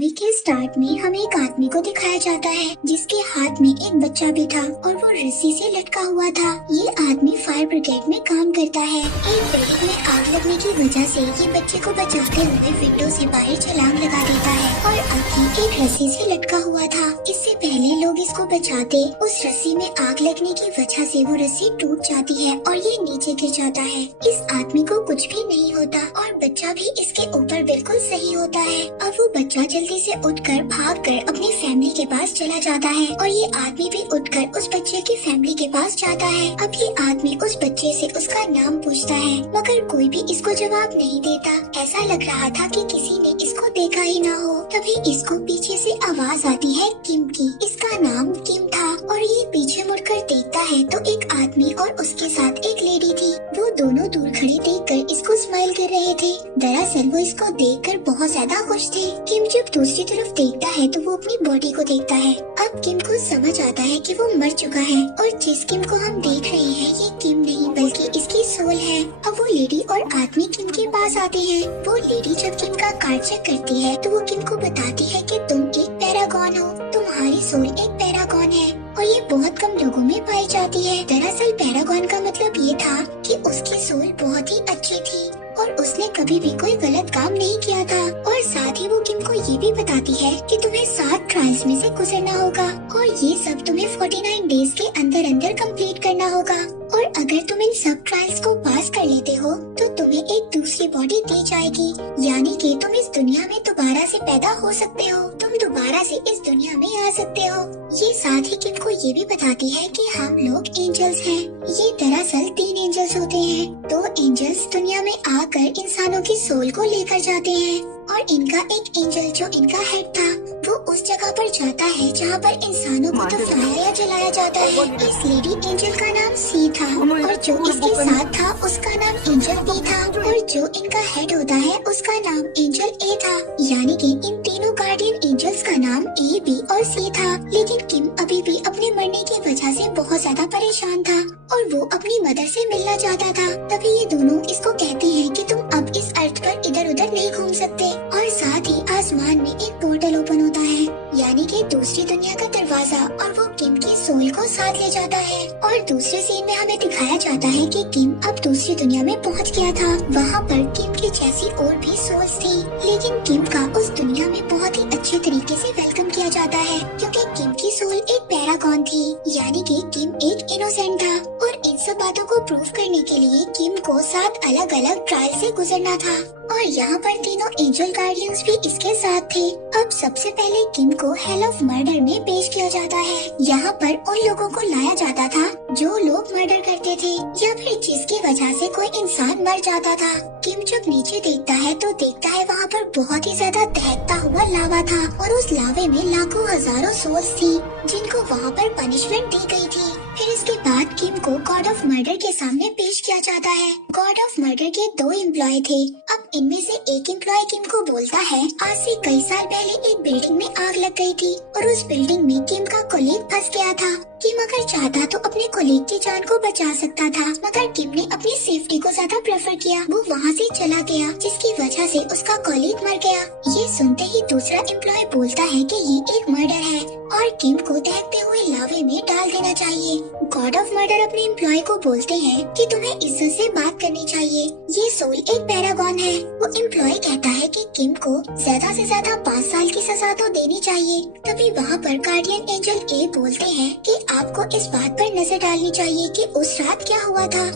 Movie के start में हमें एक आदमी को दिखाया जाता है जिसके हाथ में एक बच्चा भी था और वो रस्सी से लटका हुआ था। ये आदमी फायर ब्रिगेड में काम करता है। एक बिल्डिंग में आग लगने की वजह से ये बच्चे को बचाते हुए विंडो से बाहर छलांग लगा देता है और अब ये एक रस्सी से लटका हुआ था। इससे पहले लोग इसको बचाते, उस रस्सी में आग लगने की वजह से वो रस्सी टूट जाती है और ये नीचे गिर जाता है। इस आदमी को कुछ भी नहीं होता और बच्चा भी इसके ऊपर बिल्कुल सही होता है। अब वो बच्चा जल्दी से उठकर भागकर अपनी फैमिली के पास चला जाता है और ये आदमी भी उठकर उस बच्चे की फैमिली के पास जाता है। अब ये आदमी उस बच्चे से उसका नाम पूछता है मगर कोई भी इसको जवाब नहीं देता। ऐसा लग रहा था कि किसी ने इसको देखा ही ना हो। तभी इसको पीछे से आवाज आती है किम की। इसका नाम किम था और ये पीछे मुड़कर देखता है तो एक आदमी और उसके साथ एक लेडी थी। वो दोनों दूर खड़े देखकर इसको स्माइल कर रहे थे। दरअसल वो इसको देखकर बहुत ज्यादा खुश थे। किम जब दूसरी तरफ देखता है तो वो अपनी बॉडी को देखता है। अब किम को समझ आता है कि वो मर चुका है और जिस किम को हम देख रहे हैं ये किम नहीं बल्कि इसकी सोल है। अब वो लेडी और आदमी किम के पास आते हैं। वो लेडी जब किम का कार्ड चेक करती है तो वो किम को बताती है कि तुम एक पैरागॉन हो, तुम्हारी सोल एक पैरागॉन है और ये बहुत कम लोगों में पाई जाती है। दरअसल पैरागॉन का मतलब ये था कि उसकी सोल बहुत ही अच्छी थी और उसने कभी भी कोई गलत काम नहीं किया था। और साथ ही वो किम को ये भी बताती है कि तुम्हें 7 ट्रायल्स में से गुजरना होगा और ये सब तुम्हें 49 डेज के अंदर अंदर कंप्लीट करना होगा। और अगर तुम इन सब ट्रायल्स को पास कर लेते हो तो तुम्हें एक दूसरी बॉडी दी जाएगी, यानी कि तुम इस दुनिया में दोबारा से पैदा हो सकते हो, तुम दोबारा से इस दुनिया में आ सकते हो। ये साथ ही किम को ये भी बताती है कि हम लोग एंजल्स हैं। ये दरअसल 3 एंजल्स होते हैं। 2 एंजल्स दुनिया में आकर इंसानों की सोल को लेकर जाते हैं और इनका एक एंजल जो इनका हेड था वो उस जगह पर जाता है जहाँ पर इंसानों को तो फायर जलाया जाता है। इस लेडी एंजल का नाम सी था और जो इसके साथ था उसका नाम एंजल बी था और जो इनका हेड होता है उसका नाम एंजल ए था। यानी कि इन तीनों गार्डियन एंजल्स का नाम ए, बी और सी था। लेकिन किम अभी भी अपने मरने की वजह से बहुत ज्यादा परेशान था और वो अपनी मदर से मिलना चाहता था। तभी ये दोनों इसको कहते हैं कि तुम अब इस अर्थ पर इधर उधर नहीं घूम सकते और साथ ही आसमान में एक पोर्टल ओपन होता है, यानी कि दूसरी दुनिया का दरवाजा, और वो किम की सोल को साथ ले जाता है। और दूसरे सीन में हमें दिखाया जाता है कि किम अब दूसरी दुनिया में पहुंच गया था। वहां पर किम की जैसी और भी सोल्स थी, लेकिन किम का उस दुनिया में बहुत ही अच्छे तरीके से वेलकम किया जाता है क्योंकि किम की सोल एक पैरागॉन थी, यानी कि किम एक इनोसेंट था। और इन सब बातों को प्रूव करने के लिए किम को 7 अलग अलग ट्रायल से गुजरना था और यहाँ पर तीनों एंजल गार्डियंस भी इसके साथ थे। अब सबसे पहले किम को हेल ऑफ मर्डर में पेश किया जाता है। यहाँ पर उन लोगों को लाया जाता था जो लोग मर्डर करते थे या फिर जिसकी वजह से कोई इंसान मर जाता था। किम जब नीचे देखता है तो देखता है वहाँ पर बहुत ही ज्यादा दहकता हुआ लावा था और उस लावे में लाखों हजारों सोल्स थी जिनको वहाँ पर पनिशमेंट दी गई थी। फिर इसके बाद किम को गॉड ऑफ मर्डर के सामने पेश किया जाता है। गॉड ऑफ मर्डर के 2 एम्प्लॉय थे। अब इनमें से एक एम्प्लॉय किम को बोलता है आज से कई साल पहले एक बिल्डिंग में आग लग गई थी और उस बिल्डिंग में किम का कोलीग फंस गया था। किम अगर चाहता तो अपने कोलीग की जान को बचा सकता था, मगर किम ने अपनी सेफ्टी को ज्यादा प्रेफर किया। वो वहाँ से चला गया जिसकी वजह से उसका कोलीग मर गया। ये सुनते ही दूसरा एम्प्लॉय बोलता है कि ये एक मर्डर है और किम को दहकते हुए लावे में डाल देना चाहिए। गॉड ऑफ मर्डर अपने एम्प्लॉय को बोलते हैं कि तुम्हें इज्जत से बात करनी चाहिए, ये सोल एक पैरागॉन है। वो एम्प्लॉय कहता है कि किम को ज्यादा से ज्यादा 5 साल की सजा तो देनी चाहिए। तभी वहाँ पर गार्डियन एंजल ए बोलते हैं कि आपको इस बात पर नजर डालनी चाहिए कि उस रात क्या हुआ था।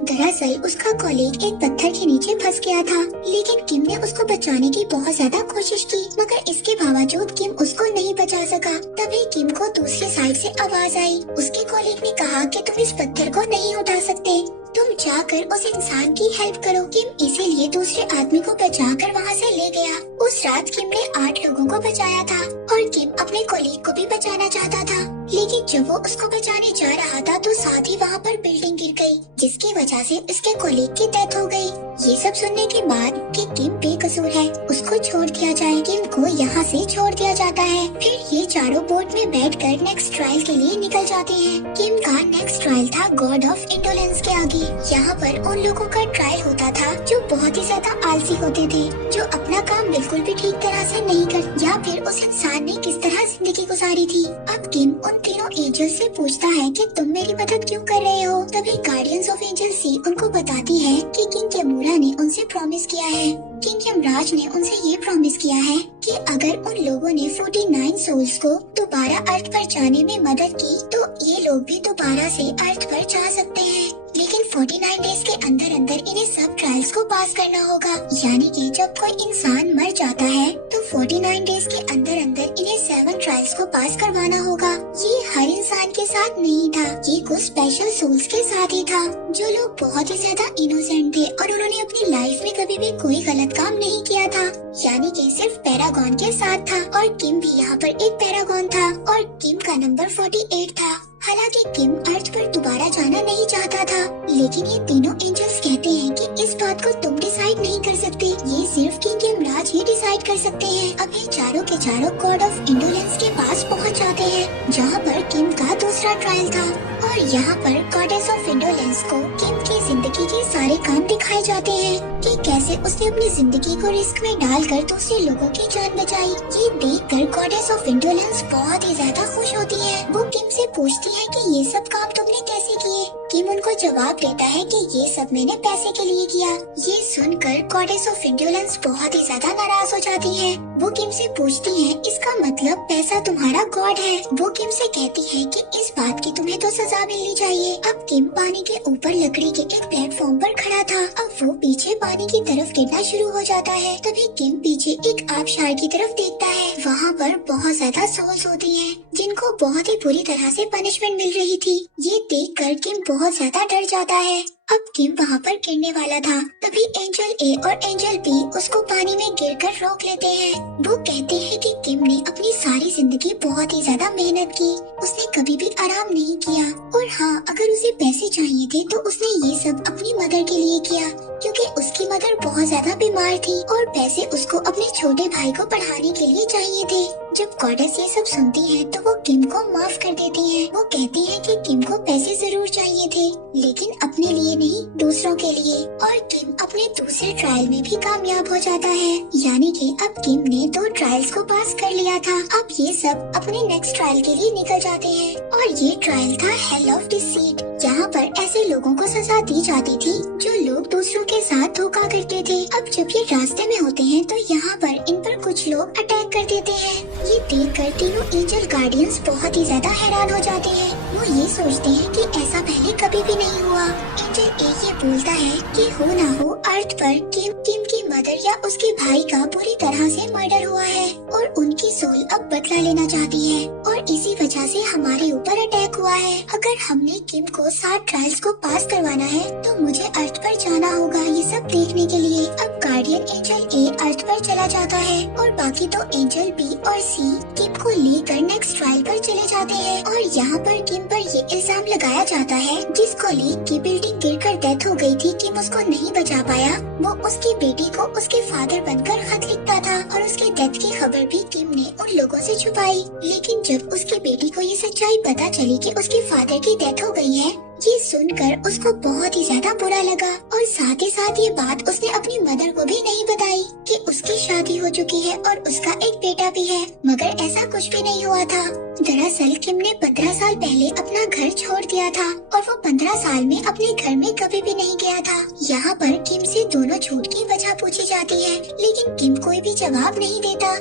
दरअसल उसका कॉलेज एक पत्थर के नीचे फंस गया था, लेकिन किम ने उसको बचाने की बहुत ज्यादा कोशिश की, मगर इसके बावजूद किम उसको नहीं बचा सका। तभी किम को दूसरी साइड से आवाज आई। उसके कॉलेज ने कहा कि तुम इस पत्थर को नहीं उठा सकते, तुम जाकर उस इंसान की हेल्प करो। किम इसीलिए दूसरे आदमी को बचाकर वहाँ से ले गया। उस रात किम ने 8 लोगों को बचाया था और किम अपने कॉलेज को भी बचाना चाहता था। लेकिन जब वो उसको बचाने जा रहा था तो साथ ही वहाँ पर बिल्डिंग गिर गई, जिसकी वजह से उसके कोलीग की डेथ हो गई। ये सब सुनने के बाद कि किम बेकसूर है, उसको छोड़ दिया जाए। किम को यहाँ से छोड़ दिया जाता है। फिर ये चारों बोट में बैठकर नेक्स्ट ट्रायल के लिए निकल जाते हैं। किम का नेक्स्ट ट्रायल था गॉड ऑफ इंडोलेंस के आगे। यहाँ पर उन लोगों का ट्रायल होता था जो बहुत ही ज्यादा आलसी होते थे, जो अपना काम बिल्कुल भी ठीक तरह से नहीं कर, या फिर उस इंसान ने किस तरह जिंदगी गुजारी थी। अब किम उन तीनों एंजल से पूछता है कि तुम मेरी मदद क्यों कर रहे हो। तभी गार्डियंस ऑफ एंजल सी उनको बताती है कि किंग यमूरा ने उनसे प्रॉमिस किया है, किंग यमराज ने उनसे ये प्रॉमिस किया है कि अगर उन लोगों ने 49 सोल्स को दोबारा अर्थ पर जाने में मदद की तो ये लोग भी दोबारा से अर्थ पर जा सकते हैं। लेकिन 49 डेज के अंदर अंदर इन्हें सब ट्रायल्स को पास करना होगा। यानी कि जब कोई इंसान मर जाता है तो 49 डेज के अंदर अंदर इन्हें 7 ट्रायल्स को पास करवाना होगा। ये हर इंसान के साथ नहीं था, ये कुछ स्पेशल सोल्स के साथ ही था, जो लोग बहुत ही ज्यादा इनोसेंट थे और उन्होंने अपनी लाइफ में कभी भी कोई गलत काम नहीं किया था। यानी कि सिर्फ पैरागॉन के साथ था, और किम भी यहाँ पर एक पैरागॉन था और किम का नंबर 48 था। हालांकि किम अर्थ पर दोबारा जाना नहीं चाहता था, लेकिन ये तीनों एंजल्स कहते हैं कि इस बात को तुम डिसाइड नहीं कर सकते, ये सिर्फ किंग यमराज ही डिसाइड कर सकते हैं। अब ये चारों के चारों गॉड ऑफ इंडोलेंस के पास पहुंच जाते हैं, जहां पर किम का दूसरा ट्रायल था। और यहाँ पर गॉडेस ऑफ इंडोलेंस को किम की जिंदगी के सारे काम दिखाए जाते हैं कि कैसे उसने अपनी जिंदगी को रिस्क में डालकर दूसरे लोगों की जान बचाई। ये देखकर गॉडेस ऑफ इंडोलेंस बहुत ही ज्यादा खुश होती है। वो किम से पूछती है कि ये सब काम तुमने कैसे किए। किम उनको जवाब देता है कि ये सब मैंने पैसे के लिए किया। ये सुनकर गॉडेस ऑफ इंडोलेंस बहुत ही ज्यादा नाराज हो जाती है। वो किम से पूछती है इसका मतलब पैसा तुम्हारा गॉड है। वो किम से कहती है कि इस बात की तुम्हें तो सजा मिलनी चाहिए। अब किम पानी के ऊपर लकड़ी के एक प्लेटफॉर्म पर खड़ा था। अब वो पीछे पानी की तरफ गिरना शुरू हो जाता है। तभी किम पीछे एक आबशार की तरफ देखता है। वहाँ पर बहुत ज्यादा सोल्स होती हैं, जिनको बहुत ही बुरी तरह से पनिशमेंट मिल रही थी। ये देखकर किम बहुत ज्यादा डर जाता है। अब किम वहाँ पर गिरने वाला था, तभी एंजल ए और एंजल बी उसको पानी में गिरकर रोक लेते हैं। वो कहते हैं कि किम ने अपनी सारी जिंदगी बहुत ही ज्यादा मेहनत की, उसने कभी भी आराम नहीं किया। और हाँ, अगर उसे पैसे चाहिए थे तो उसने ये सब अपनी मदर के लिए किया, क्योंकि उसकी मदर बहुत ज्यादा बीमार थी और पैसे उसको अपने छोटे भाई को पढ़ाने के लिए चाहिए थे। जब गॉडेस ये सब सुनती है तो वो किम को माफ कर देती है। वो कहती है कि किम को पैसे जरूर चाहिए थे, लेकिन अपने लिए नहीं, दूसरों के लिए। और किम अपने दूसरे ट्रायल में भी कामयाब हो जाता है। यानी कि अब किम ने 2 ट्रायल्स को पास कर लिया था। अब ये सब अपने नेक्स्ट ट्रायल के लिए निकल जाते हैं और ये ट्रायल था हेल ऑफ डिसीट। यहाँ पर ऐसे लोगों को सजा दी जाती थी जो लोग दूसरों के साथ धोखा करते थे। अब जब ये रास्ते में होते हैं तो यहाँ पर इन पर कुछ लोग अटैक कर देते हैं। ये देखकर तीनों एंजल गार्डियंस बहुत ही ज्यादा हैरान हो जाते हैं। वो ये सोचते हैं कि ऐसा पहले कभी भी नहीं हुआ। एंजल ए ये बोलता है कि हो ना हो अर्थ पर किम की मदर या उसके भाई का बुरी तरह से मर्डर हुआ है और उनकी सोल अब बदला लेना चाहती है और इसी वजह से हमारे ऊपर अटैक हुआ है। अगर हमने किम को 7 ट्रायल्स को पास करवाना है तो मुझे अर्थ पर जाना होगा ये सब देखने के लिए। अब गार्डियन एंजल ए अर्थ पर चला जाता है और बाकी 2 एंजल बी और सी किम को लेकर नेक्स्ट ट्रायल पर चले जाते हैं। और यहाँ पर किम पर ये इल्जाम लगाया जाता है जिस कोलीग की बिल्डिंग गिरकर डेथ हो गई थी, किम उसको नहीं बचा पाया। वो उसकी बेटी को उसके फादर बनकर खत लिखता था और उसके डेथ की खबर भी किम ने उन लोगों से छुपाई। लेकिन जब उसकी बेटी को ये सच्चाई पता चली कि उसके फादर की डेथ हो गई है, ये सुनकर उसको बहुत ही ज्यादा बुरा लगा और साथ ही साथ ये बात उसने अपनी मदर को भी नहीं बताई कि उसकी शादी हो चुकी है और उसका एक बेटा भी है। मगर ऐसा कुछ भी नहीं हुआ था। दरअसल किम ने 15 साल पहले अपना घर छोड़ दिया था और वो 15 साल में अपने घर में कभी भी नहीं गया था। यहाँ पर किम से दोनों झूठ की वजह पूछी जाती है, लेकिन किम कोई भी जवाब नहीं देता।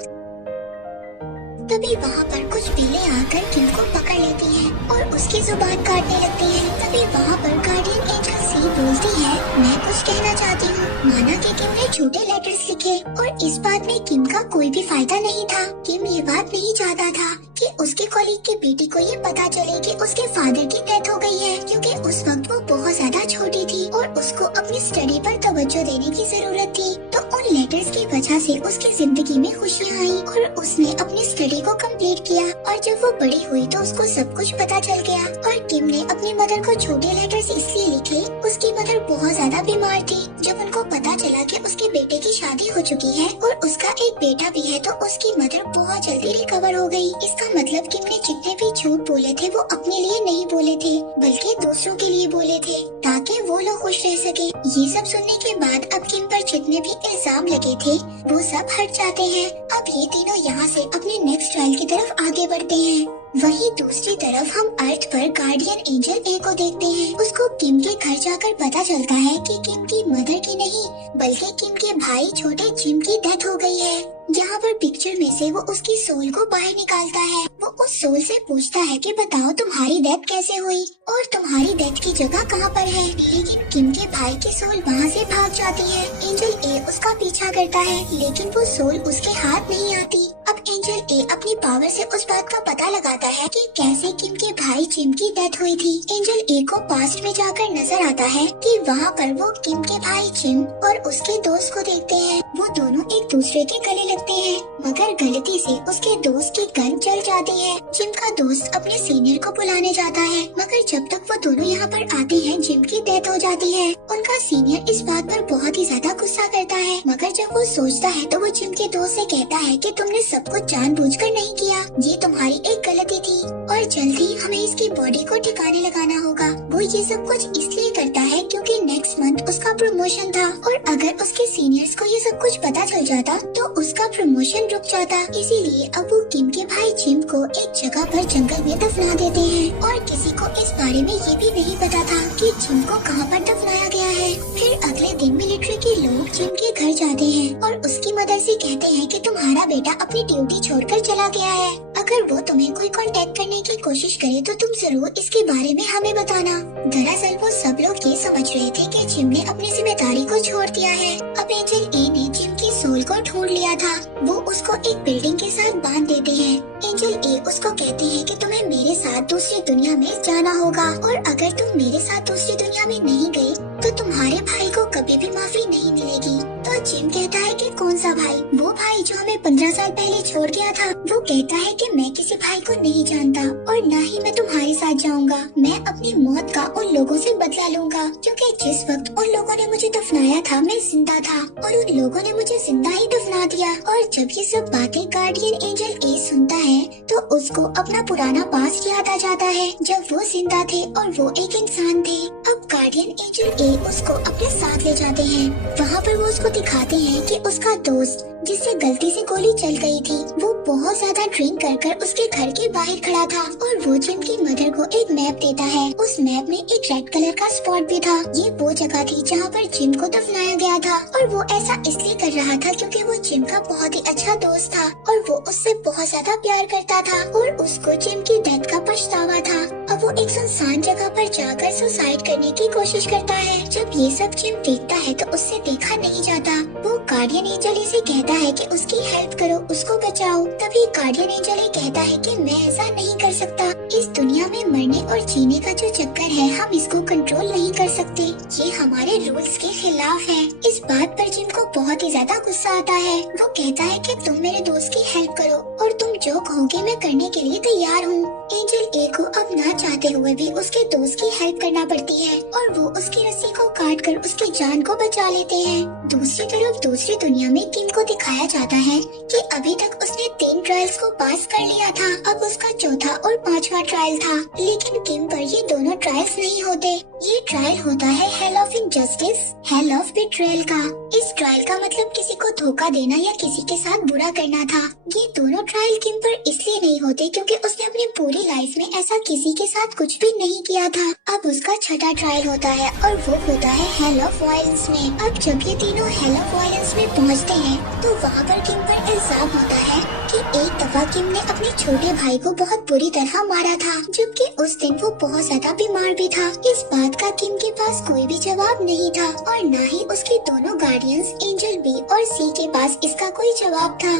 तभी वहाँ पर कुछ बिल्ली आकर किम को पकड़ लेती हैं और उसकी जुबान काटने लगती हैं। तभी वहाँ पर गार्डियन एंजल सी बोलती है, मैं कुछ कहना चाहती हूँ। माना कि किम ने छोटे लेटर्स लिखे और इस बात में किम का कोई भी फायदा नहीं था। किम ये बात नहीं चाहता था कि उसके कॉलीग की बेटी को ये पता चले कि उसके फादर की डेथ हो गई है, क्योंकि उस वक्त वो बहुत ज्यादा छोटी थी और उसको अपनी स्टडी पर तवज्जो देने की जरूरत थी। तो उन लेटर्स की वजह से उसकी जिंदगी में खुशियाँ आई और उसने अपनी स्टडी को कंप्लीट किया। और जब वो बड़ी हुई तो उसको सब कुछ पता चल गया। और किम ने अपनी मदर को छोटे लेटर्स इसलिए लिखे, उसकी मदर बहुत ज्यादा बीमार थी। जब उनको पता चला कि उसके बेटे की शादी हो चुकी है और उसका एक बेटा भी है, तो उसकी मदर बहुत जल्दी रिकवर हो गई। इसका मतलब किम ने जितने भी झूठ बोले थे वो अपने लिए नहीं बोले थे, बल्कि दूसरों के लिए बोले थे, ताकि वो लोग खुश रह सके। ये सब सुनने के बाद अब किम पर जितने भी इल्जाम लगे थे वो सब हट जाते हैं। अब ये तीनों यहाँ से अपने नेक्स्ट ट्रायल की तरफ आगे बढ़ते हैं। वहीं दूसरी तरफ हम अर्थ पर गार्डियन एंजल ए को देखते हैं। उसको किम के घर जाकर पता चलता है कि किम की मदर की नहीं, बल्कि किम के भाई छोटे जिम की डेथ हो गई है। यहाँ पर पिक्चर में से वो उसकी सोल को बाहर निकालता है। वो उस सोल से पूछता है कि बताओ तुम्हारी डेथ कैसे हुई और तुम्हारी डेथ की जगह कहाँ पर है। लेकिन किम के भाई की सोल वहाँ से भाग जाती है। एंजल ए उसका पीछा करता है, लेकिन वो सोल उसके हाथ नहीं आती। अब एंजल ए अपनी पावर से उस बात का पता लगाता है कि कैसे किम के भाई जिम की डेथ हुई थी। एंजल ए को पास्ट में जाकर नजर आता है कि वहाँ पर वो किम के भाई जिम और उसके दोस्त को देखते हैं। वो दोनों एक दूसरे के गले लगते हैं, मगर गलती से उसके दोस्त की गन जल जाती है। जिम का दोस्त अपने सीनियर को बुलाने जाता है, मगर जब तक वो दोनों यहाँ पर आते हैं जिम की डेथ हो जाती है। उनका सीनियर इस बात पर बहुत ही ज्यादा गुस्सा करता है, मगर जब वो सोचता है तो वो जिम के दोस्त से कहता है कि तुमने सब कुछ जानबूझकर नहीं किया, ये तुम्हारी एक गलती थी और जल्द ही हमें इसकी बॉडी को ठिकाने लगाना होगा। वो ये सब कुछ इसलिए करता है क्योंकि नेक्स्ट मंथ उसका प्रमोशन था और अगर उसके सीनियर्स को ये सब कुछ पता चल जाता तो उसका प्रमोशन रुक जाता। इसीलिए अब वो किम के भाई जिम को एक जगह पर जंगल में दफना देते हैं और किसी को इस बारे में ये भी नहीं पता था कि जिम को कहाँ पर दफनाया गया है। फिर अगले दिन मिलिट्री के लोग जिम के घर जाते हैं और उसकी मदर से कहते हैं कि तुम्हारा बेटा अपनी ड्यूटी छोड़कर चला गया है। अगर वो तुम्हें कोई कांटेक्ट करने की कोशिश करे तो तुम जरूर इसके बारे में हमें बताना। दरअसल वो सब लोग ये समझ रहे थे कि जिम ने अपनी जिम्मेदारी को छोड़ दिया है। अब एंजल ए ने जिम की सोल को ढूंढ लिया था। वो उसको एक बिल्डिंग के साथ बांध देते हैं। एंजल ए उसको कहते हैं कि तुम्हें मेरे साथ दूसरी दुनिया में जाना होगा और अगर तुम मेरे साथ दूसरी दुनिया में नहीं गए तो तुम्हारे भाई को कभी भी माफी नहीं मिलेगी। तो जिम कहता है कि कौन सा भाई? वो भाई जो हमें 15 साल पहले छोड़ गया था। वो कहता है कि मैं किसी भाई को नहीं जानता और न ही मैं तुम्हारे साथ जाऊंगा। मैं अपनी मौत का उन लोगों से बदला लूंगा, क्योंकि जिस वक्त उन लोगों ने मुझे दफनाया था मैं जिंदा था और उन लोगों ने मुझे जिंदा ही दफना दिया। और जब ये सब बातें गार्डियन एंजल ए सुनता है तो उसको अपना पुराना पास्ट याद आ जाता है, जब वो जिंदा थे और वो एक इंसान थे। अब गार्डियन एंजल ए उसको अपने साथ ले जाते हैं। वहाँ पर वो उसको दिखाते हैं कि उसका दोस्त जिससे गलती से गोली चल गई थी, वो बहुत ज्यादा ड्रिंक कर उसके घर के बाहर खड़ा था और वो जिम की मदर को एक मैप देता है। उस मैप में एक रेड कलर का स्पॉट भी था। ये वो जगह थी जहाँ पर जिम को दफनाया गया था और वो ऐसा इसलिए कर रहा था क्योंकि वो जिम का बहुत ही अच्छा दोस्त था और वो उससे बहुत ज्यादा प्यार करता था और उसको जिम की डेथ का पछतावा था। अब वो एक सुनसान जगह पर जाकर सुसाइड करने की कोशिश करता है। जब ये सब जिम देखता है तो उससे देखा नहीं जाता। वो गार्डियन एंजल से कहता है कि उसकी हेल्प करो, उसको बचाओ। तभी गार्डियन एंजल कहता है कि मैं ऐसा नहीं कर सकता। इस दुनिया में मरने और जीने का जो चक्कर है हम इसको कंट्रोल नहीं कर सकते, ये हमारे रूल्स के खिलाफ है। इस बात पर जिम को बहुत ही ज्यादा गुस्सा आता है। वो कहता है कि तुम मेरे दोस्त की हेल्प करो और तुम जो कहोगे मैं करने के लिए तैयार हूँ। एंजल ए को अब ना चाहते हुए भी उसके दोस्त की हेल्प करना पड़ती है और वो उसकी रस्सी को काट कर उसकी जान को बचा लेते हैं। दूसरी तरफ दूसरी दुनिया में किम को दिखाया जाता है कि अभी तक उसने 3 ट्रायल्स को पास कर लिया था। अब उसका चौथा और 5वां ट्रायल था, लेकिन किम पर ये दोनों ट्रायल्स नहीं होते। ये ट्रायल होता है hell of injustice, hell of betrayal का। इस ट्रायल का मतलब किसी को धोखा देना या किसी के साथ बुरा करना था। ये दोनों ट्रायल किम पर इसलिए नहीं होते क्योंकि उसने अपनी पूरी लाइफ में ऐसा किसी के साथ कुछ भी नहीं किया था। अब उसका छठा ट्रायल होता है और वो होता है हेल ऑफ वायलेंस में। अब जब ये तीनों हेल ऑफ वायलेंस में पहुँचते हैं तो वहाँ पर किम पर इल्जाम होता है कि एक दफा किम ने अपने छोटे भाई को बहुत बुरी तरह मारा था, जबकि उस दिन वो बहुत ज्यादा बीमार भी था। इस बात का किम के पास कोई भी जवाब नहीं था और न ही उसके दोनों गार्डियंस एंजल बी और सी के पास इसका कोई जवाब था।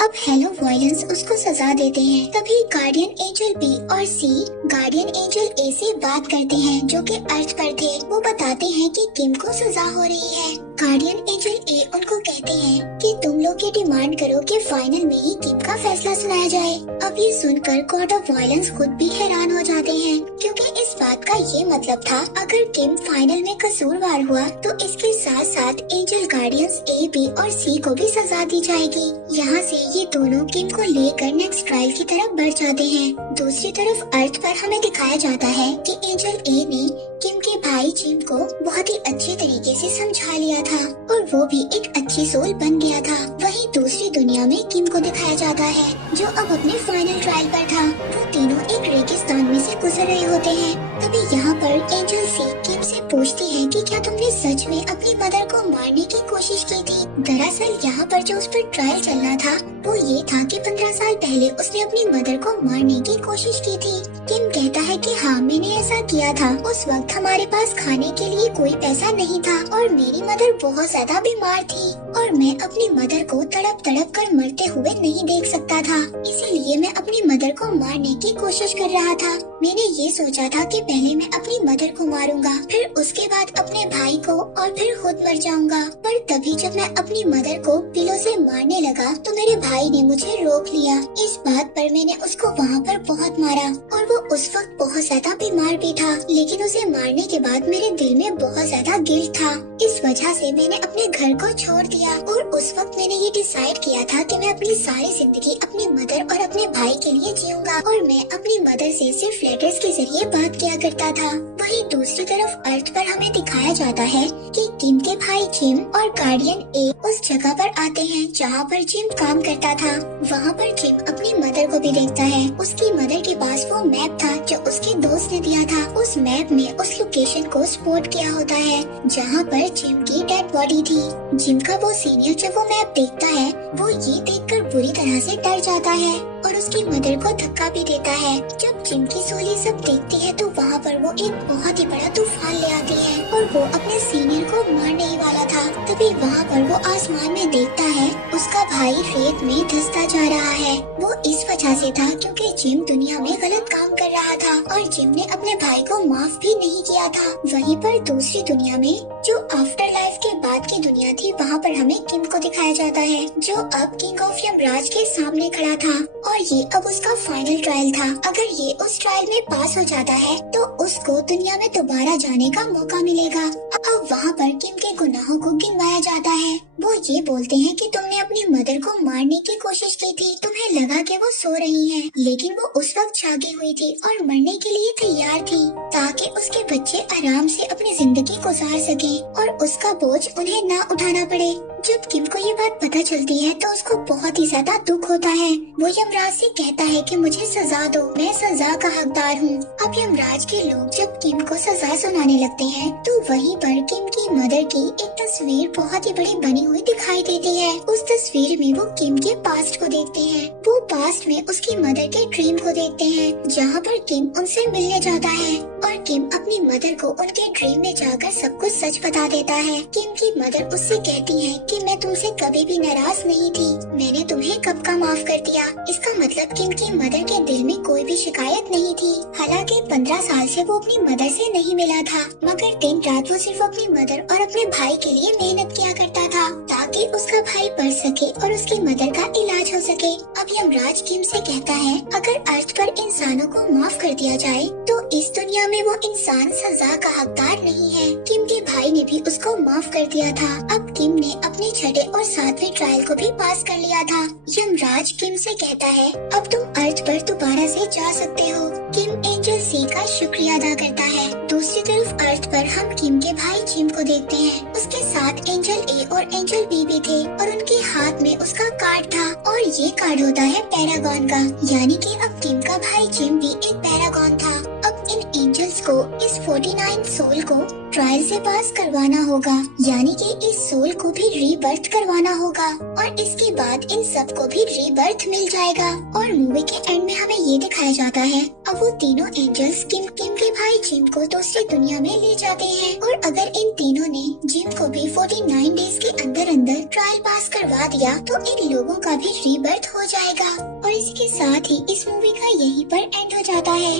अब हेलो वॉयलेंस उसको सजा देते हैं। तभी गार्डियन एंजल बी और सी गार्डियन एंजल ए से बात करते हैं जो कि अर्थ पर थे। वो बताते हैं कि किम को सजा हो रही है। गार्डियन एंजल ए उनको कहते हैं कि तुम लोग ये डिमांड करो कि फाइनल में ही किम का फैसला सुनाया जाए। अब ये सुनकर गॉड ऑफ वॉयलेंस खुद भी हैरान हो जाते हैं, क्योंकि इस बात का ये मतलब था अगर किम फाइनल में कसूरवार हुआ तो इसके साथ साथ एंजल गार्डियंस ए बी और सी को भी सजा दी जाएगी। यहाँ से ये दोनों किम को लेकर नेक्स्ट ट्रायल की तरफ बढ़ जाते हैं। दूसरी तरफ अर्थ पर हमें दिखाया जाता है कि एंजल ए ने किम के भाई जिम को बहुत ही अच्छे तरीके से समझा लिया था और वो भी एक अच्छी सोल बन गया था। वहीं दूसरी दुनिया में किम को दिखाया जाता है जो अब अपने फाइनल ट्रायल पर था। वो तीनों एक रेगिस्तान में से गुजर रहे होते हैं। तभी यहाँ पर एंजल सी किम से पूछती है कि क्या तुमने सच में अपनी मदर को मारने की कोशिश की थी। दरअसल यहाँ पर जो उस पर ट्रायल चल रहा था वो ये था कि 15 साल पहले उसने अपनी मदर को मारने की कोशिश की थी। किम कहता है कि हाँ मैंने ऐसा किया था। उस वक्त हमारे पास खाने के लिए कोई पैसा नहीं था और मेरी मदर बहुत ज्यादा बीमार थी और मैं अपनी मदर को तड़प तड़प कर मरते हुए नहीं देख सकता था, इसीलिए मैं अपनी मदर को मारने की कोशिश कर रहा था। मैंने ये सोचा था कि पहले मैं अपनी मदर को मारूंगा, फिर उसके बाद अपने भाई को और फिर खुद मर जाऊंगा। पर तभी जब मैं अपनी मदर को पिलो से मारने लगा तो मेरे भाई ने मुझे रोक लिया। इस बात पर मैंने उसको वहाँ पर बहुत मारा और वो उस वक्त बहुत ज्यादा बीमार भी था, लेकिन उसे मारने के बाद मेरे दिल में बहुत ज्यादा गिल्ट था। इस वजह से मैंने अपने घर को छोड़ दिया और उस वक्त मैंने ये डिसाइड किया था कि मैं अपनी सारी जिंदगी अपनी मदर और अपने भाई के लिए जीऊंगा और मैं अपनी मदर से सिर्फ लेटर्स के जरिए बात किया करता था। वहीं दूसरी तरफ अर्थ पर हमें दिखाया जाता है कि किम के भाई जिम और गार्डियन ए उस जगह पर आते हैं जहाँ पर जिम काम करता था। वहाँ पर जिम अपनी मदर को भी देखता है। उसकी मदर के पास वो मैप था जो उसके दोस्त ने दिया था। उस मैप में उस लोकेशन को स्पॉट किया होता है जहाँ पर जिम की डेड बॉडी थी। जिम का वो सीनियर जब वो मैप देखता है वो ये देखकर बुरी तरह से डर जाता है और उसकी मदर को धक्का भी देता है। जब जिम की सोल ये सब देखती है तो वहाँ पर वो एक बहुत ही बड़ा तूफान ले आती है और वो अपने सीनियर को मारने ही वाला था। तभी वहाँ पर वो आसमान में देखता है उसका भाई रेत में धंसता जा रहा है। वो इस वजह से था क्योंकि जिम दुनिया में गलत काम कर रहा था और जिम ने अपने भाई को माफ भी नहीं किया था। वहीं पर दूसरी दुनिया में जो आफ्टर लाइफ के बाद की दुनिया थी वहाँ पर हमें किम को दिखाया जाता है जो अब किंग ऑफ यमराज के सामने खड़ा था और ये अब उसका फाइनल ट्रायल था। अगर ये उस ट्रायल में पास हो जाता है तो उसको दुनिया में दोबारा जाने का मौका मिलेगा। अब वहाँ पर किम के गुनाहों को गिनवाया जाता है। वो ये बोलते हैं कि तुमने अपनी मदर को मारने की कोशिश की थी, तुम्हें लगा कि वो सो रही हैं, लेकिन वो उस वक्त जागी हुई थी और मरने के लिए तैयार थी ताकि उसके बच्चे आराम से अपनी जिंदगी गुजार सके और उसका बोझ उन्हें ना उठाना पड़े। जब किम को ये बात पता चलती है तो उसको बहुत ही ज्यादा दुख होता है। वो यमराज से कहता है कि मुझे सजा दो, मैं सजा का हकदार हूँ। अब यमराज के लोग जब किम को सजा सुनाने लगते हैं तो वहीं पर किम की मदर की एक तस्वीर बहुत ही बड़ी बनी हुई दिखाई देती है। उस तस्वीर में वो किम के पास्ट को देखते हैं। वो पास्ट में उसकी मदर के ड्रीम को देखते हैं जहाँ पर किम उनसे मिलने जाता है और किम अपनी मदर को उनके ड्रीम में जाकर सब कुछ सच बता देता है। किम की मदर उससे कहती है कि मैं तुमसे कभी भी नाराज नहीं थी, मैंने तुम्हें कब का माफ कर दिया। इसका मतलब किम की मदर के दिल में कोई भी शिकायत नहीं थी। हालांकि 15 साल से वो अपनी मदर से नहीं मिला था, मगर दिन रात वो सिर्फ अपनी मदर और अपने भाई के लिए मेहनत किया करता था ताकि उसका भाई पढ़ सके और उसकी मदर का इलाज हो सके। अब यमराज किम से कहता है अगर अर्थ पर इंसानों को माफ कर दिया जाए तो इस दुनिया में वो इंसान सजा का हकदार नहीं है। किम के भाई ने भी उसको माफ कर दिया था। अब किम ने अपने छठे और 7वें ट्रायल को भी पास कर लिया था। यमराज किम से कहता है अब तुम अर्थ पर दोबारा से जा सकते हो। किम एंजल सी का शुक्रिया अदा करता है। दूसरी तरफ अर्थ पर हम किम के भाई जिम को देखते हैं। उसके साथ एंजल ए और एंजल बी भी थे और उनके हाथ में उसका कार्ड था और ये कार्ड होता है पैरागॉन का, यानी कि अब किम का भाई जिम भी एक पैरागॉन था। अब इन एंजल्स को इस 49 सोल को ट्रायल से पास करवाना होगा, यानी कि इस सोल को भी रीबर्थ करवाना होगा और इसके बाद इन सबको भी रीबर्थ मिल जाएगा। और मूवी के एंड में हमें ये दिखाया जाता है अब वो तीनों एंजल्स किम उनके भाई जिम को दूसरी दुनिया में ले जाते हैं और अगर इन तीनों ने जिम को भी 49 डेज के अंदर अंदर ट्रायल पास करवा दिया तो इन लोगों का भी रीबर्थ हो जाएगा। और इसी के साथ ही इस मूवी का यहीं पर एंड हो जाता है।